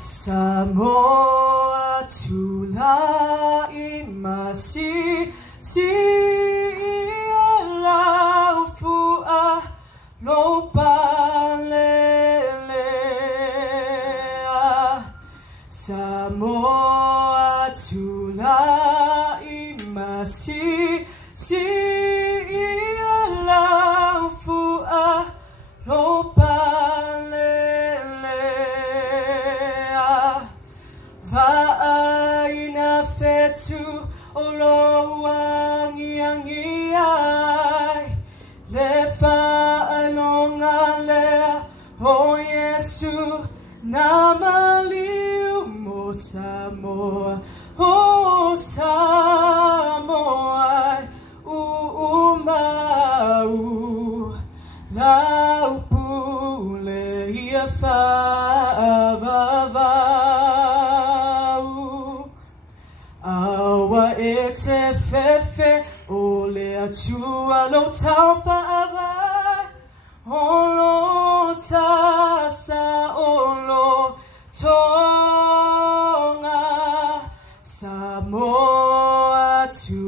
Samoa tula imasi si lau fua lopa lele Samoa tula imasi si lau fua lopa Va'aina fetu olowangi angiai Le fa'anonga lea o Yesu Namaliu mo Samoa O Samoa Umau Lau pule ia fa'avava Awa e te fefe o le atua lo tau whaavai O lo tasa o lo tonga Samoa tu